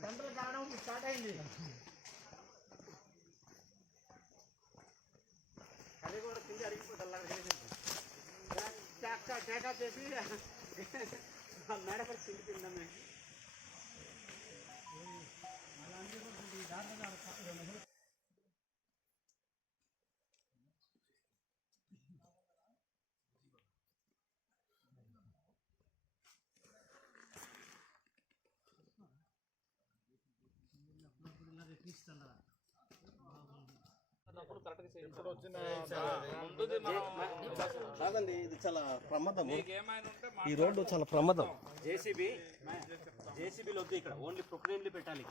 Central కావడం start అయింది అది కూడా కింద అడిగిపోతుంది అలాగే టేకా చేసి మేడపడి కింది కాదండి ఇది చాలా ప్రమాదం ఈ రోడ్డు చాలా ప్రమాదం. జేసీబీ జేసీబీలో వద్దు ఇక్కడ. ఓన్లీ ప్రొక్లైన్లు పెట్టాలి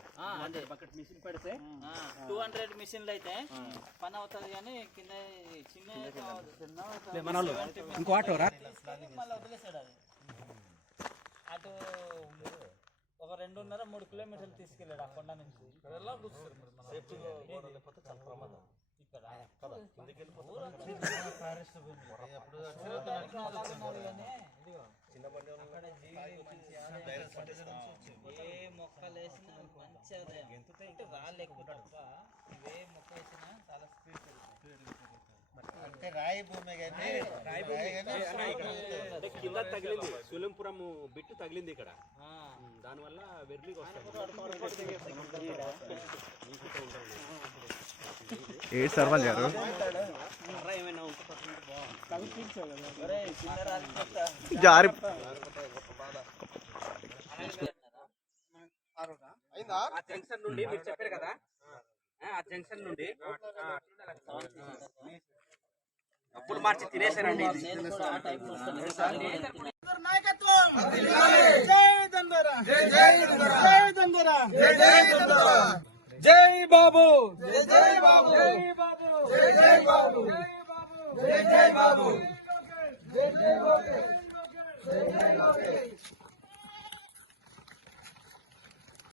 బకెట్ మిషన్ పెడితే టూ హండ్రెడ్ మిషన్లు అయితే పని అవుతుంది కానీ కింద చిన్న చిన్న మన వాళ్ళు ఇంకో ఆటో రా. మళ్ళీ వదిలేసాడు అది. అటు ఒక రెండున్నర మూడు కిలోమీటర్లు తీసుకెళ్ళాడు ఆ కొండ నుంచి. ఇక్కడ. అక్కడ ఏ మొక్కలు వేసినా మంచి ఉదయం అంటే రాళ్ళు ఎక్కువ తప్ప ఇవే మొక్క వేసినా చాలా స్పీడ్ అంటే రాయి భూమి కానీ రాయి అంటే కింద తగిలింది. సులంపురం బిట్టు తగిలింది ఇక్కడ. దానివల్ల వెర్లీకి వస్తుంది ఏ సర్పంచ్ గారు. జారి ఆ జంక్షన్ నుండి మీరు చెప్పారు కదా ఆ, జంక్షన్ నుండి అప్పుడు మార్చి తినేసారండి ఇది. నేను కూడా ఆ టైప్ చూస్తాను జై బాబు జై బాబు జై బాబు జై బాబు జై బాబు జై బాబు